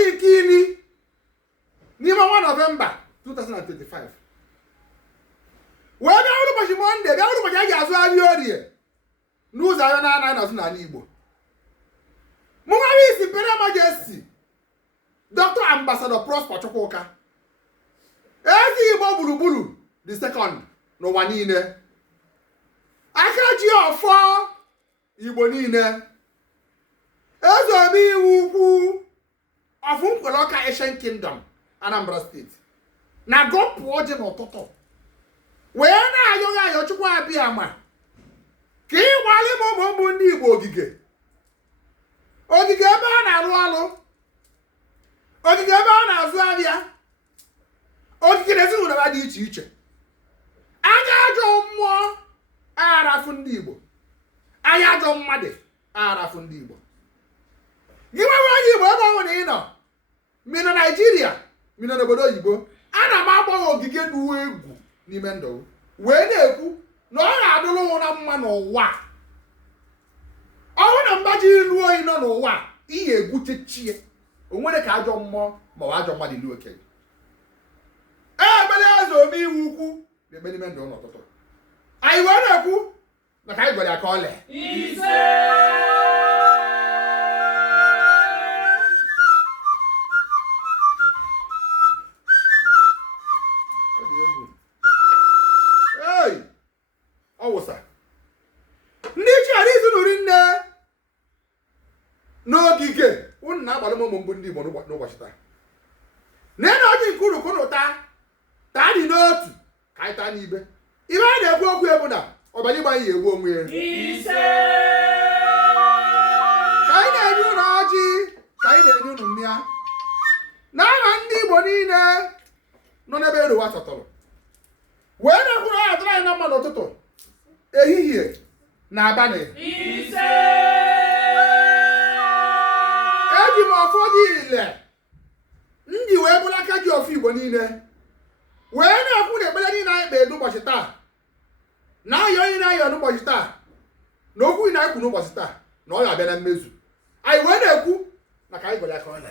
n'ụbọchị nke iri n'ime ọnwa Nọvemba 2025 wee bịa ụbọchị Mọnde bịa ụbọchị a ga-azụ ahịa orie n'ụzọ ahịa na-anaghị n'azụ n'ala Igbo. Mụnwere isi Imperial Majesty Dr Ambassador Prosper Chukwuka Ezeigbo Gburugburu the second n'ụwa niile. Akajiofo Igbo niile. Eze Omeiheukwu of Nkwelle Ancient Kingdom Anambra State. Na gọpụ ọjị n'ụtụtụ wee na-ayọghị ayọ Chukwu abịa ma ka ịgbalị ụmụ ndị Igbo ogige ebe a na-arụ ọrụ, ogige ebe a na-azụ ahịa, ogige na ezinụlọ dị iche iche. Anya ajọ mmụọ arafu ndị Igbo, anya ajọ mmadụ arafu ndị Igbo. Gị nwewe onye Igbo ebe ọhụrụ na ị nọ, mi nọ Naịjirịa, mi nọ n'obodo oyibo, ana m agbanwe ogige dị egwu n'ime ndụ wee na-ekwu na ọ ga-adụrụ na mma n'ụwa. Ọ bụrụ na mba ji ilu oyi nọ n'ụwa, ihe egwuchechie o nwere ka ajọ mmụọ ma ọ ajọ mmadụ ilu okenye. Ebele Eze Omeiheukwu na-eme n'ime ndụ n'ụtụtụ. Anyị wee na-ekwu na ka anyị gwara ya ka ọ lee ise. Ọwụsa ndị chịara izinụri nne n'ogige unu na-agbalị ụmụ mbụ ndị Igbo n'ụbọchị taa. Nne na ọjị nke unu kwunu taa dị n'otu ka anyị taa n'ibe. Ibe a na-ekwu okwu ebu na ọbara ịgba anyị egbu onwe ya. Ka anyị na-enye unu ọjị, ka anyị na-enye unu mmịa n'aha ndị Igbo niile nọ n'ebe eruwa chọtọrọ wee na-ekwuru ya atụrụ anyị na mma n'ụtụtụ, ehihie na abalị. Eji m ụfọdụ ile ndị wee bụrụ Akajiofo Igbo niile wee na-ekwu na ekpere niile anyị kpee n'ụbọchị taa, na ayọ onye na-ayọ n'ụbọchị taa, na okwu ị na-ekwu n'ụbọchị taa na ọ ga-abịa na mmezu. Anyị wee na-ekwu na ka anyị gwara ya ka ọ na